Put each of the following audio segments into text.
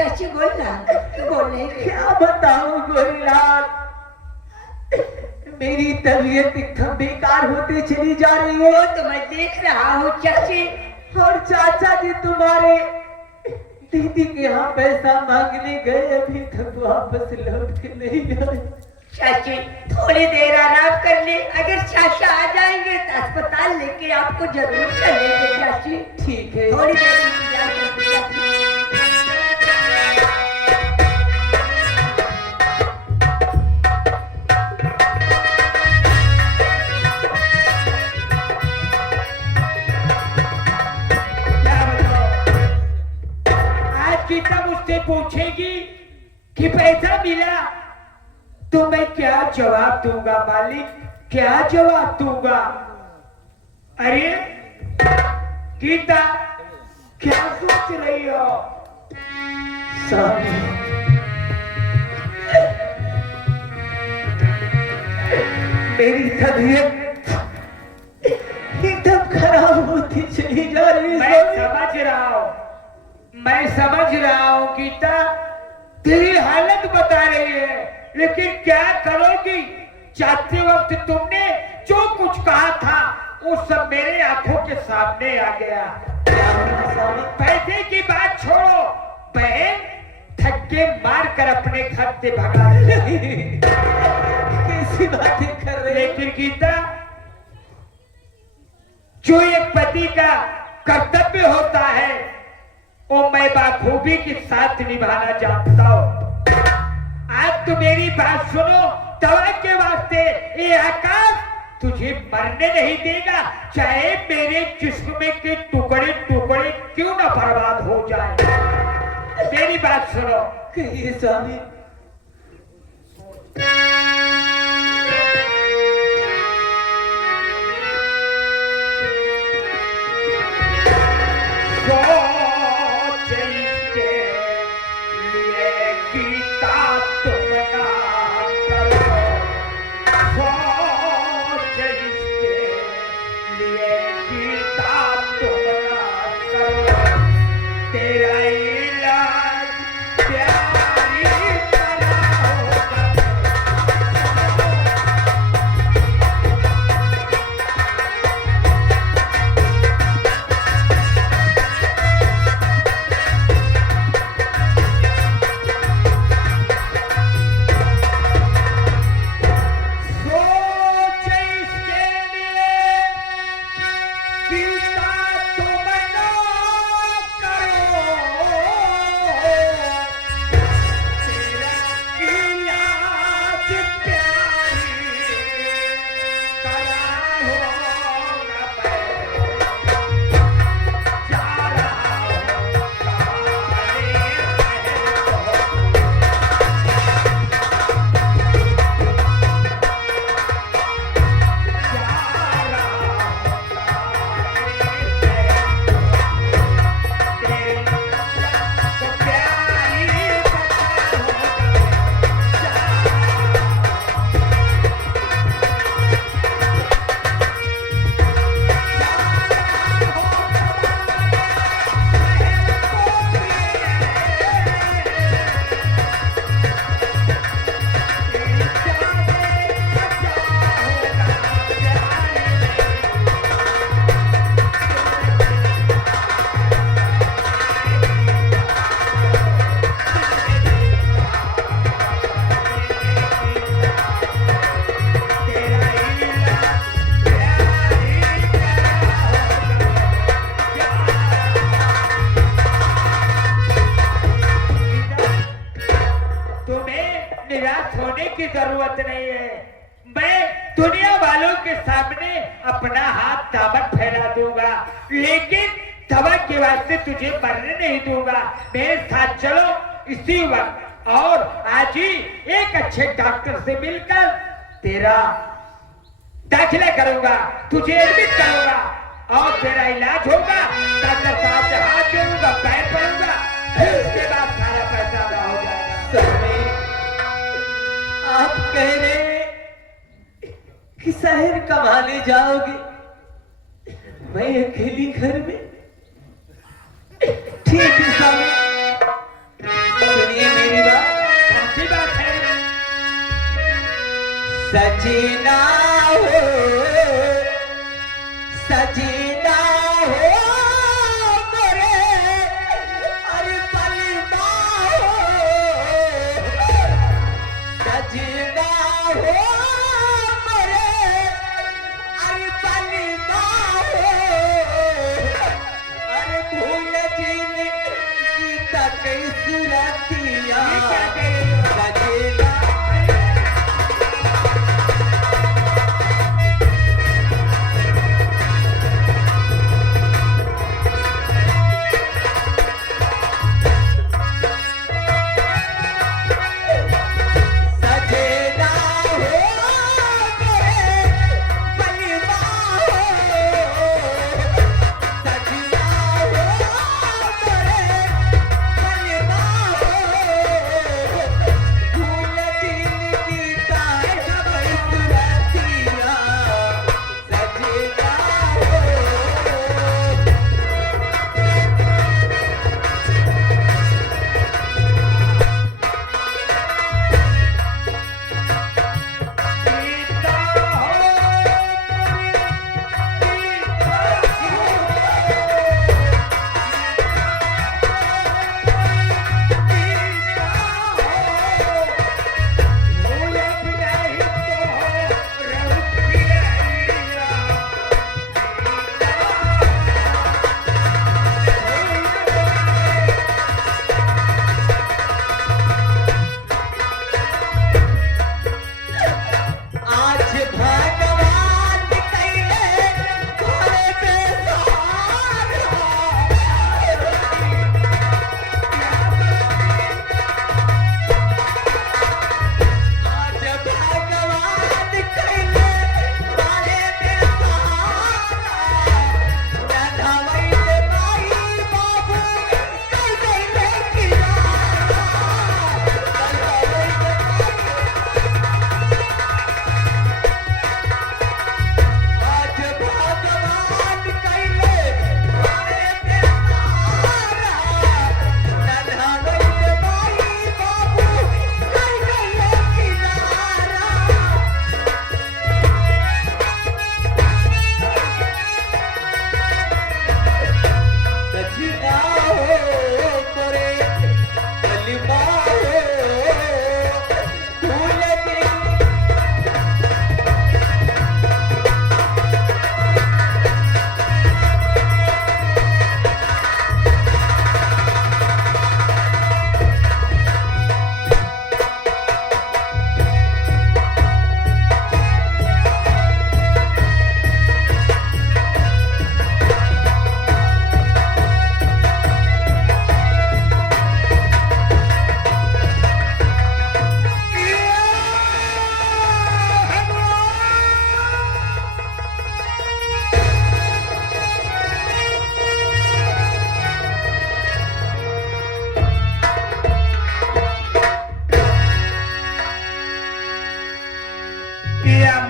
चाची बोलना, बोले क्या बताऊं गोरीलाल, मेरी तबीयत एकदम बेकार होती चली जा रही है। वो तो मैं देख रहा हूँ चाची। और चाचा जी तुम्हारे दीदी के यहाँ पैसा मांगने गए, अभी तक वापस लौट के नहीं आए। चाची थोड़ी देर आराम कर ले, अगर चाचा आ जाएंगे तो अस्पताल लेके आपको जरूर चलेंगे चाची। ठीक है, थोड़ी देर इंतजार करते चाची। गीता मुझसे पूछेगी कि पैसा मिला तो मैं क्या जवाब दूंगा मालिक, क्या जवाब दूंगा? अरे गीता क्या सोच रही हो? स्वामी मेरी तबीयत एकदम खराब होती चली जा रही है। मैं समझ रहा हूँ गीता, तेरी हालत बता रही है, लेकिन क्या करोगी? जाते वक्त तुमने जो कुछ कहा था वो सब मेरे आंखों के सामने आ गया। पैसे की बात छोड़ो बहन, धक्के मार कर अपने घर से भगा कैसी बातें कर रहे? लेकिन गीता, जो एक पति का कर्तव्य होता है वो मैं बाखूबी के साथ निभाना चाहता हूँ। आज तो मेरी बात सुनो, दवा के वास्ते ये आकाश तुझे मरने नहीं देगा, चाहे मेरे जिस्म में के टुकड़े टुकड़े क्यों ना बर्बाद हो जाए। मेरी बात सुनो। कहिए स्वामी। जरूरत नहीं है। मैं दुनिया वालों के सामने अपना हाथ दामन फैला दूंगा, लेकिन दवा के वास्ते तुझे मरने नहीं दूंगा। मेरे साथ चलो इसी वक्त, और आज ही एक अच्छे डॉक्टर से मिलकर तेरा दाखिला करूंगा, तुझे एडमिट करूंगा और तेरा इलाज होगा। डॉक्टर साहब से हाथ जोड़ूंगा, पैर पड़ूंगा, उसके बाद सारा पैसा अदा हो जाएगा। आप कह रहे कि शहर कमाने जाओगे, मैं अकेली घर में? ठीक है स्वामी, सजीना हो सजीना हो मोरे अरे पलीदा हो सजीना हो मोरे अरे पलीदा हो अरे भूल जीने की तक सुरतिया सजीना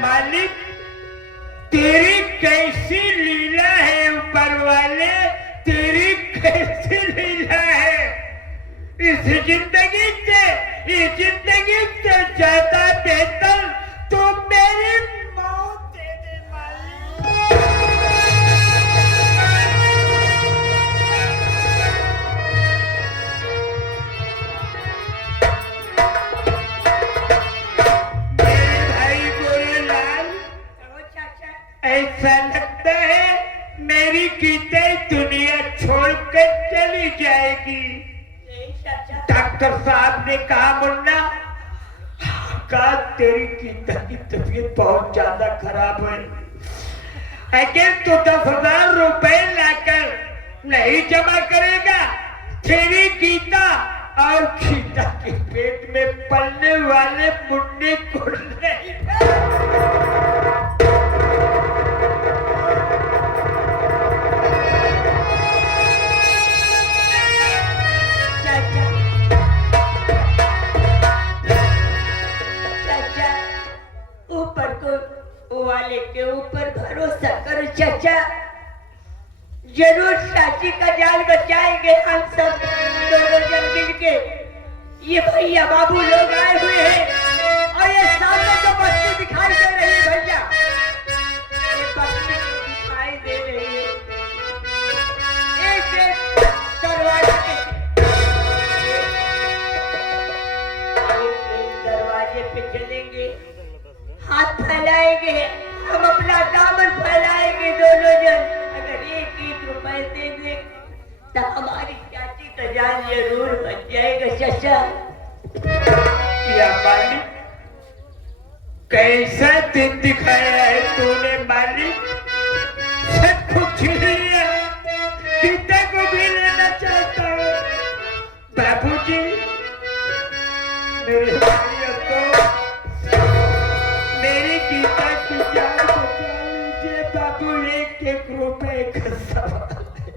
मालिक तेरी कैसी लीला है ऊपर वाले, तेरी कैसी लीला है। इस जिंदगी से ज्यादा बेहतर तो मेरी मौत दे दे ऐसा लगता है मेरी गीता दुनिया छोड़कर चली जाएगी। डॉक्टर साहब ने कहा मुन्ना का तेरी गीता की तबीयत बहुत ज्यादा खराब है, अगर तू 10,000 रुपए लाकर नहीं जमा करेगा तेरी गीता और गीता के पेट में पलने वाले मुन्ने को नहीं। वाले के ऊपर भरोसा करो चाचा, जरूर चाची का जान बचाएंगे हम सब दोनों जन मिलके। ये भैया बाबू लोग आए हुए हैं और ये सामने जो बस्ती दिखाई दे रही है भैया? ये बकरी दिखाई दे रही है। एक दरवाजे पे चलेंगे, हाथ फैलाएंगे, हम अपना दामन फैलाएंगे दोनों जन। अगर 1-1 रुपए दे दे तो हमारी चाची का जान जरूर बच जाएगा। चाचा या मालिक, कैसा दिन दिखाया है तूने मालिक? सब कुछ नहीं है, गीता को भी लेना चाहता हूँ। बाबूजी, मेरे भाइयों को मेरी गीता की जान बचा लीजिए बाबू। 1-1 रुपए का सवाल है।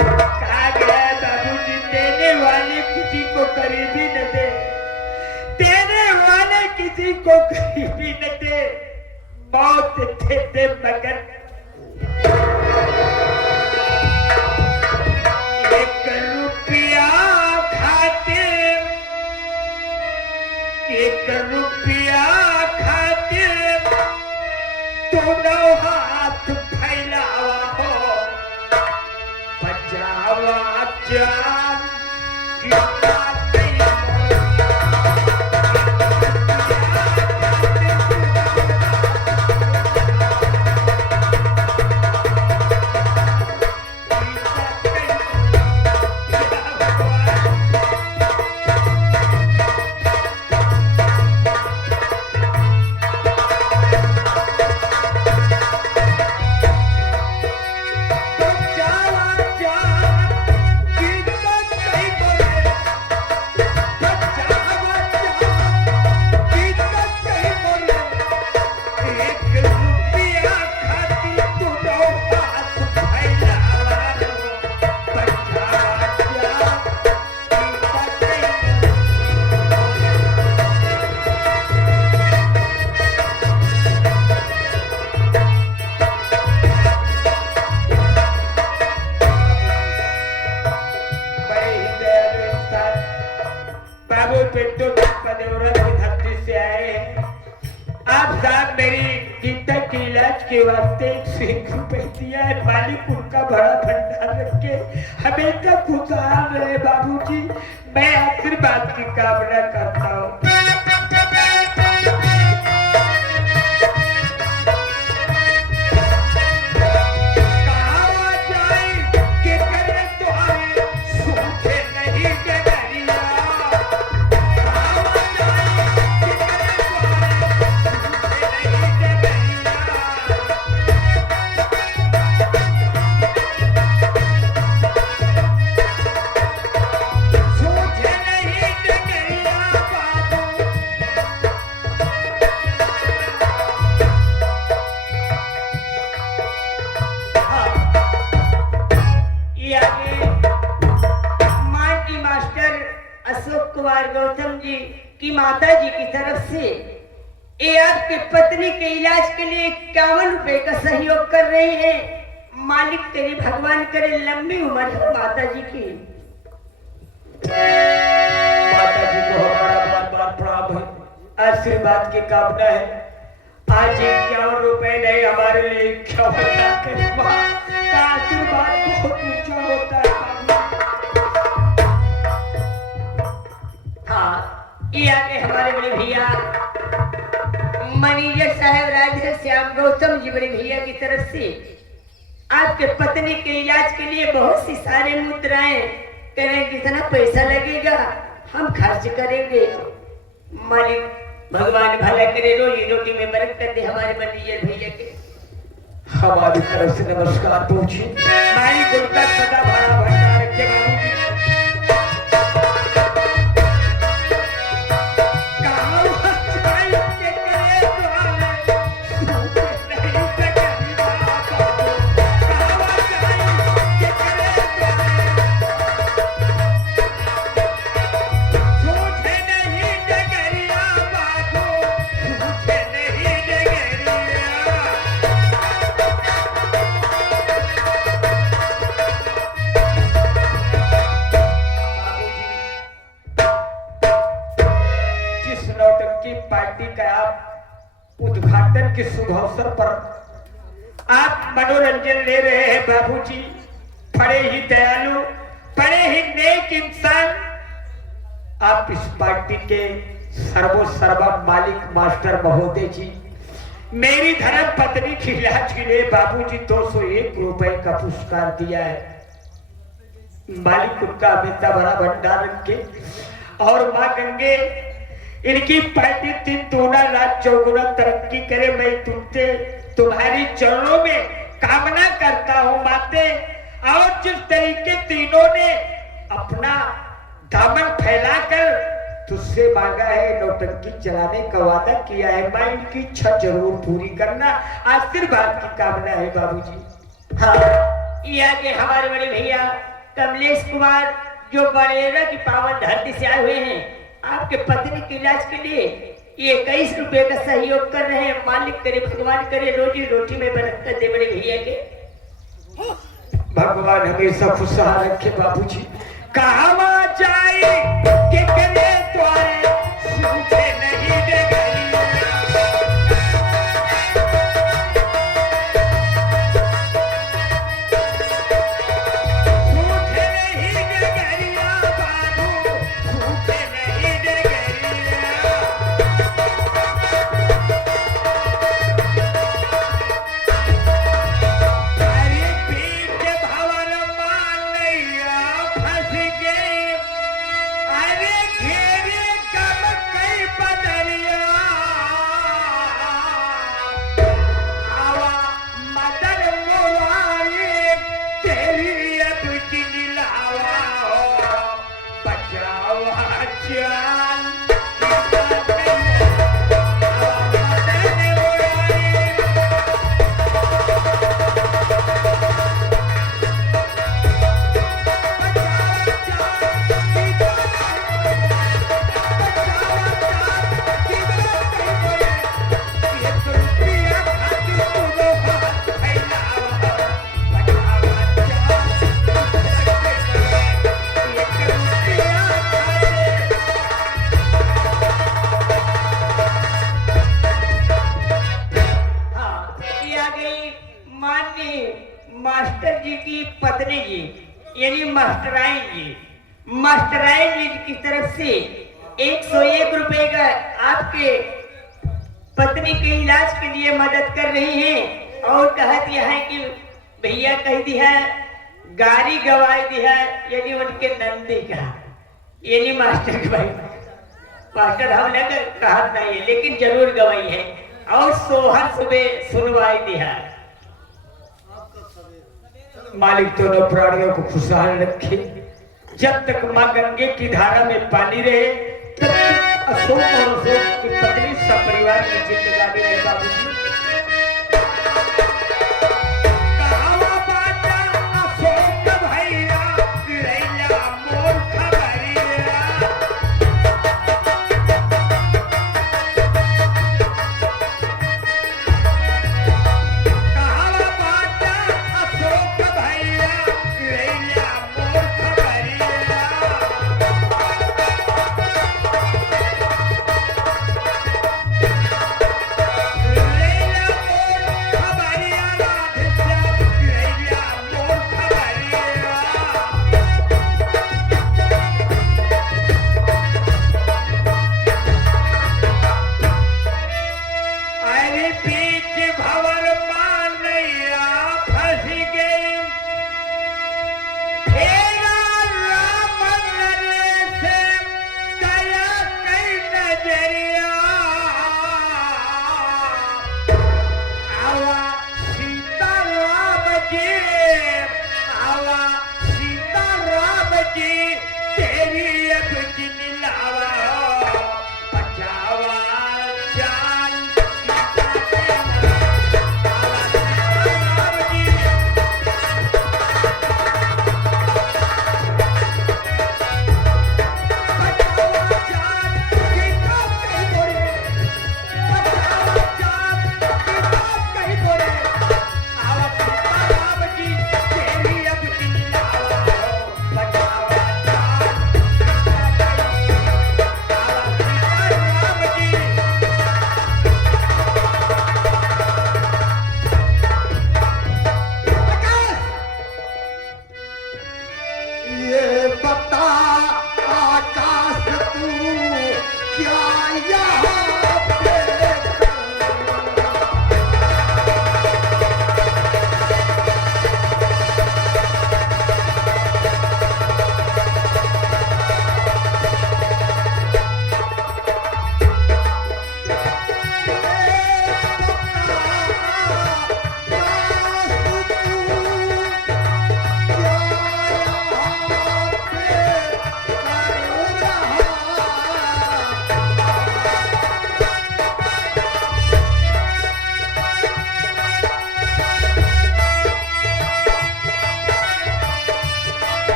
कहा गया बाबूजी, देने वाले किसी को करीबी न दे, देने वाले किसी को करीबी न दे, मौत दे दे मगर 1 रुपया खातिर, 1 रुपया खातिर दोनों हाथ फैलावा हो, बचावा जान गीता के वास्ते 1 रुपए दिया है मालिक। उनका बड़ा भंडार रखे, हमेशा खुशहाल रहे बाबूजी। मैं आशीर्वाद की कामना करता हूँ। गौतम जी की माता जी की तरफ से ये आपके पत्नी के इलाज के लिए 51 रुपए का सहयोग कर रही है। मालिक तेरी भगवान करे लंबी उम्र हो माता जी की। माता जी को हमारा बहुत बहुत प्रणाम है, आशीर्वाद की कामना है। आज 51 रुपए नहीं, हमारे लिए 51 का आशीर्वाद बहुत ऊंचा होता है। हाँ, ये आगे हमारे बड़े भैया मैनेजर साहब राधे श्याम गौतम जी बड़े भैया की तरफ से आपके पत्नी के इलाज के लिए बहुत सी सारे मुद्राएं करें, जितना पैसा लगेगा हम खर्च करेंगे। मालिक भगवान भला करे, रोजी रोटी में बरकत दे हमारे मैनेजर भैया के। हमारी तरफ से नमस्कार पहुंची। मालिक उनका सदा भरा भंडार रखे बाबूजी। पर आप मनोरंजन ले रहे हैं बाबूजी। बड़े ही दयालु, बड़े ही नेक इंसान। आप इस पार्टी के सर्वोसर्वा मालिक मास्टर महोदय जी, मेरी धर्म पत्नी की इलाज के लिए बाबूजी 201 रुपए का पुरस्कार दिया है। मालिक उनका हमेशा बड़ा भंडार रखे और माँ गंगे इनकी पार्टी 3 दूना रात 4 तरक्की करे। मैं तुमसे तुम्हारी चरणों में कामना करता हूँ माते। और जिस तरीके तीनों ने अपना दामन फैलाकर तुझसे मांगा है, नौटंकी चलाने का वादा किया है, मैं इनकी इच्छा जरूर पूरी करना। आशीर्वाद की कामना है बाबूजी। हाँ, ये आगे हमारे बड़े भैया कमलेश कुमार जो बड़ेरा की पावन धरती से आए हुए हैं, आपके पत्नी के इलाज के लिए ये 21 रुपए का सहयोग कर रहे हैं। मालिक करे, भगवान करे, रोजी रोटी में बरकत दे बड़े भैया के। भगवान हमेशा खुशहाल रखे बाबूजी। कहाँ जाए के करे द्वारे सूझे नहीं दे गई। सूझे नहीं दे गरिया बाबू, सूझे नहीं दे गरिया। अरे पीर के भवन मानैया फंस गए। अरे घेरे कब कई बदरिया। आवा मदन मुरारी तेरी अब जिलावा हो, बचाओ जान। हाँ, ये आ गई माननीय मास्टर जी की पत्नी जी, यानी मास्टराइन जी। मास्टराइन जी की तरफ से 101 रुपए का आपके पत्नी के इलाज के लिए मदद कर रही हैं। और कहा दिया है कि भैया कह दिया है गाड़ी गवाई दिया है, यानी उनके नंदी का, यानी मास्टर के भाई। मास्टर हमने कहा नहीं है, लेकिन जरूर गवाई है। और सोहर सुबह सुनवाई दिया है। मालिक दोनों प्राणियों को खुशहाल रखे। जब तक माँ गंगे की धारा में पानी रहे तब तक अशोक और अशोक की पत्नी सपरिवार की जिंदगी रहे बाबूजी। कहावा बाटा अशोक भैया, रैया मोर खबरिया। कहावा बाटा अशोक भैया, रैया मोर खबरिया। ले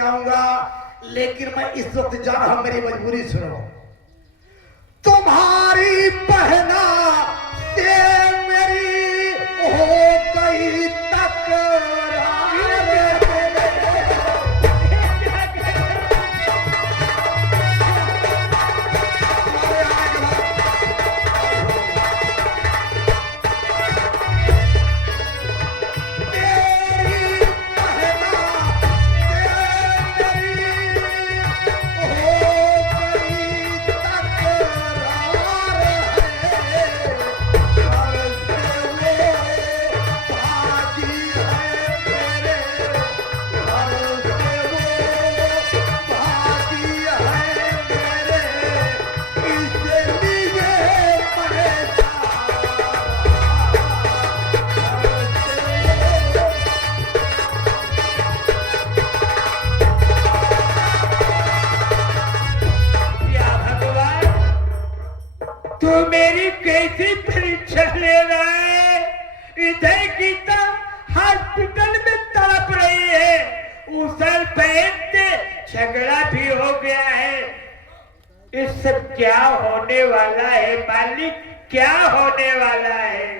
लेके आऊंगा, लेकिन मैं इस वक्त जा रहा हूं, मेरी मजबूरी सुनो। तुम्हारी बहना से मेरी हो गई तकरार। तू मेरी कैसी परीक्षा ले रहा है? इधर गीता हॉस्पिटल में तड़प रही है, उसल बहन से झगड़ा भी हो गया है। इस सब क्या होने वाला है मालिक, क्या होने वाला है?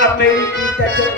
अब मेरी गीता जब